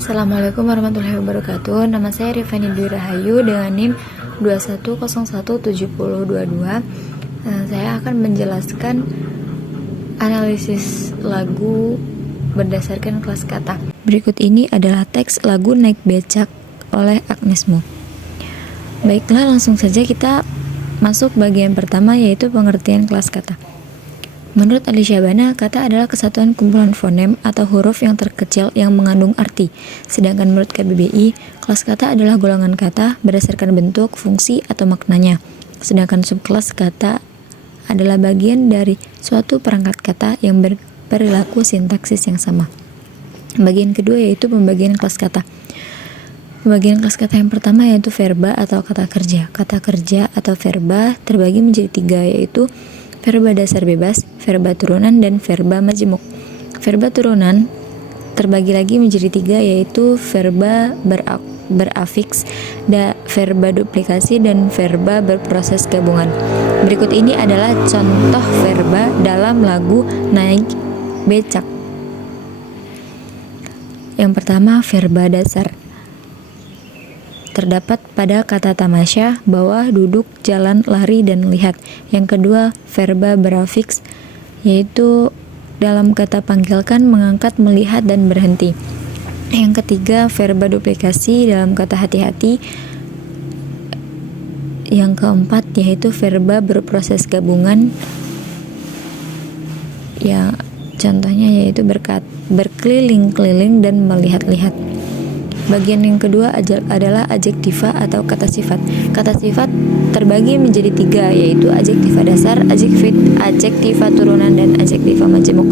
Assalamualaikum warahmatullahi wabarakatuh. Nama saya Rifani Dwi Rahayu dengan NIM 21017022. Saya akan menjelaskan analisis lagu berdasarkan kelas kata. Berikut ini adalah teks lagu Naik Becak oleh Agnes Mo. Baiklah, langsung saja kita masuk bagian pertama, yaitu pengertian kelas kata. Menurut Ali Syabana, kata adalah kesatuan kumpulan fonem atau huruf yang terkecil yang mengandung arti. Sedangkan menurut KBBI, kelas kata adalah golongan kata berdasarkan bentuk, fungsi, atau maknanya. Sedangkan subkelas kata adalah bagian dari suatu perangkat kata yang berperilaku sintaksis yang sama. Bagian kedua yaitu pembagian kelas kata. Pembagian kelas kata yang pertama yaitu verba atau kata kerja. Kata kerja atau verba terbagi menjadi 3, yaitu verba dasar bebas, verba turunan, dan verba majemuk. Verba turunan terbagi lagi menjadi 3, yaitu verba berafiks, verba duplikasi, dan verba berproses gabungan. Berikut ini adalah contoh verba dalam lagu Naik Becak. Yang pertama, verba dasar. Terdapat pada kata tamasya, bawah, duduk, jalan, lari, dan lihat. Yang kedua, verba berafiks, yaitu dalam kata panggilkan, mengangkat, melihat, dan berhenti. Yang ketiga, verba duplikasi dalam kata hati-hati. Yang keempat, yaitu verba berproses gabungan. Ya, contohnya yaitu berkeliling-keliling dan melihat-lihat. Bagian yang kedua adalah adjektiva atau kata sifat. Kata sifat terbagi menjadi 3, yaitu adjektiva dasar, adjektiva turunan, dan adjektiva majemuk.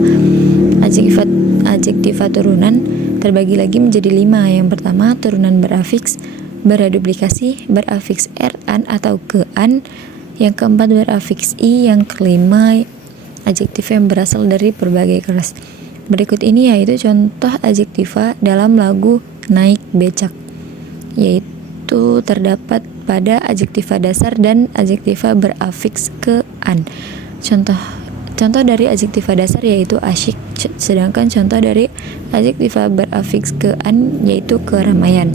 Adjektiva turunan terbagi lagi menjadi 5. Yang pertama, turunan berafiks, beraduplikasi, berafiks an atau ke-an. Yang keempat, berafiks i. Yang kelima, adjektif yang berasal dari berbagai kelas. Berikut ini yaitu contoh adjektiva dalam lagu Naik Becak, yaitu terdapat pada adjektiva dasar dan adjektiva berafiks ke-an. Contoh dari adjektiva dasar yaitu asyik, sedangkan contoh dari adjektiva berafiks ke-an yaitu keramaian.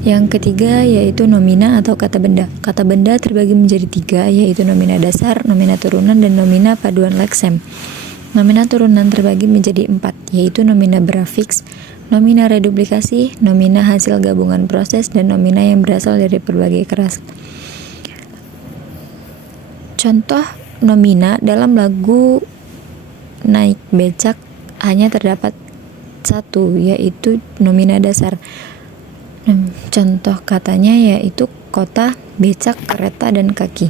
Yang ketiga yaitu nomina atau kata benda. Kata benda terbagi menjadi 3, yaitu nomina dasar, nomina turunan, dan nomina paduan leksem. Nomina turunan terbagi menjadi 4, yaitu nomina berafiks, nomina reduplikasi, nomina hasil gabungan proses, dan nomina yang berasal dari berbagai kelas. Contoh nomina dalam lagu Naik Becak hanya terdapat 1, yaitu nomina dasar. Contoh katanya yaitu kota, becak, kereta, dan kaki.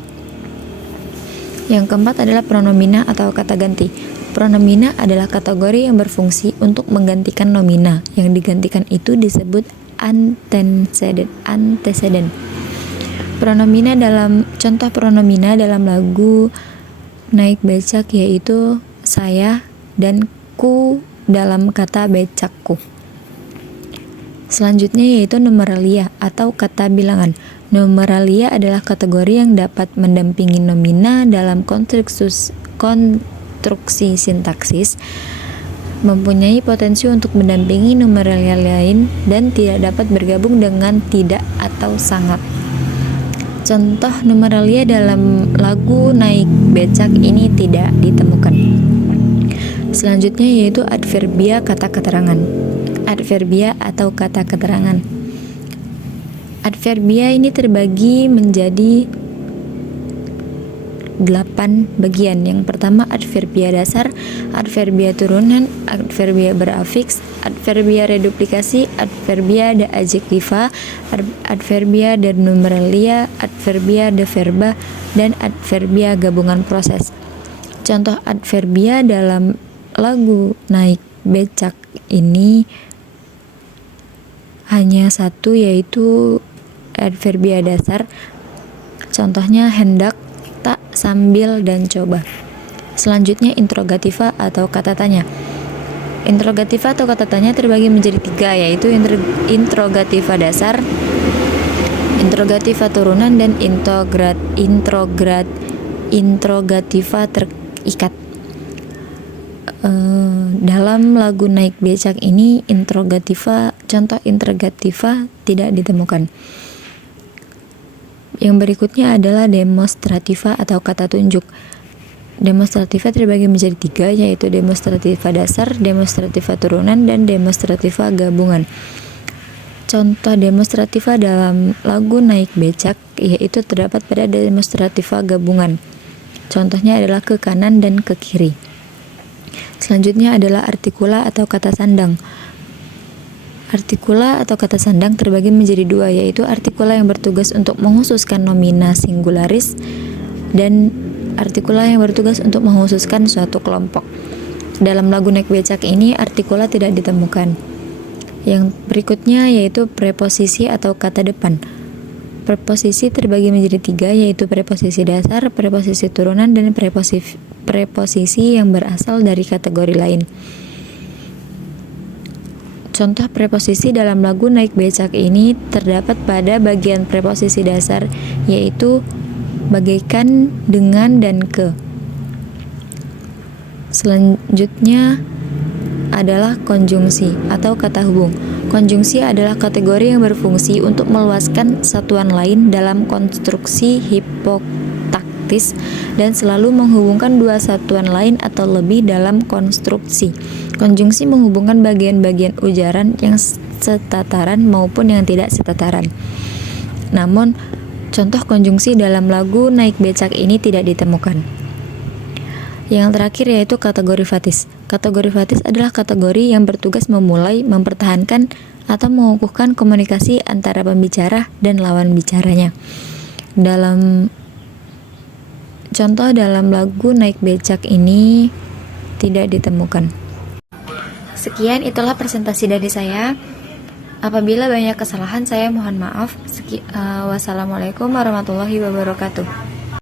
Yang keempat adalah pronomina atau kata ganti. Pronomina adalah kategori yang berfungsi untuk menggantikan nomina. Yang digantikan itu disebut antecedent. Contoh pronomina dalam lagu Naik Becak yaitu saya dan ku dalam kata becakku. Selanjutnya yaitu numeralia atau kata bilangan. Numeralia adalah kategori yang dapat mendampingi nomina dalam konstruksi sintaksis, mempunyai potensi untuk mendampingi numeralia lain, dan tidak dapat bergabung dengan tidak atau sangat. Contoh numeralia dalam lagu Naik Becak ini tidak ditemukan. Selanjutnya yaitu adverbia kata keterangan. Adverbia atau kata keterangan. Adverbia ini terbagi menjadi 8 bagian. Yang pertama adverbia dasar, adverbia turunan, adverbia berafiks, adverbia reduplikasi, adverbia da adjektiva, adverbia da numeralia, adverbia da verba, dan adverbia gabungan proses. Contoh adverbia dalam lagu Naik Becak ini hanya 1, yaitu adverbia dasar. Contohnya hendak, tak, sambil, dan coba. Selanjutnya interrogativa atau kata tanya. Interrogativa atau kata tanya terbagi menjadi 3, yaitu interrogativa dasar, interrogativa turunan, dan interrogativa terikat. Dalam lagu Naik Becak ini contoh interrogativa tidak ditemukan. Yang berikutnya adalah demonstrativa atau kata tunjuk. Demonstrativa terbagi menjadi 3, yaitu demonstrativa dasar, demonstrativa turunan, dan demonstrativa gabungan. Contoh demonstrativa dalam lagu Naik Becak yaitu terdapat pada demonstrativa gabungan. Contohnya adalah ke kanan dan ke kiri. Selanjutnya adalah artikula atau kata sandang. Artikula atau kata sandang terbagi menjadi 2, yaitu artikula yang bertugas untuk menghususkan nomina singularis dan artikula yang bertugas untuk menghususkan suatu kelompok. Dalam lagu Naik Becak ini artikula tidak ditemukan. Yang berikutnya yaitu preposisi atau kata depan. Preposisi terbagi menjadi 3, yaitu preposisi dasar, preposisi turunan, dan preposisi yang berasal dari kategori lain. Contoh preposisi dalam lagu Naik Becak ini terdapat pada bagian preposisi dasar, yaitu bagaikan, dengan, dan ke. Selanjutnya adalah konjungsi atau kata hubung. Konjungsi adalah kategori yang berfungsi untuk meluaskan satuan lain dalam konstruksi hipotaktis dan selalu menghubungkan dua satuan lain atau lebih dalam konstruksi. Konjungsi menghubungkan bagian-bagian ujaran yang setataran maupun yang tidak setataran. Namun, contoh konjungsi dalam lagu Naik Becak ini tidak ditemukan. Yang terakhir yaitu kategori fatis. Kategori fatis adalah kategori yang bertugas memulai, mempertahankan, atau mengukuhkan komunikasi antara pembicara dan lawan bicaranya. Contoh dalam lagu Naik Becak ini tidak ditemukan. Sekian, itulah presentasi dari saya. Apabila banyak kesalahan, saya mohon maaf. Wassalamualaikum warahmatullahi wabarakatuh.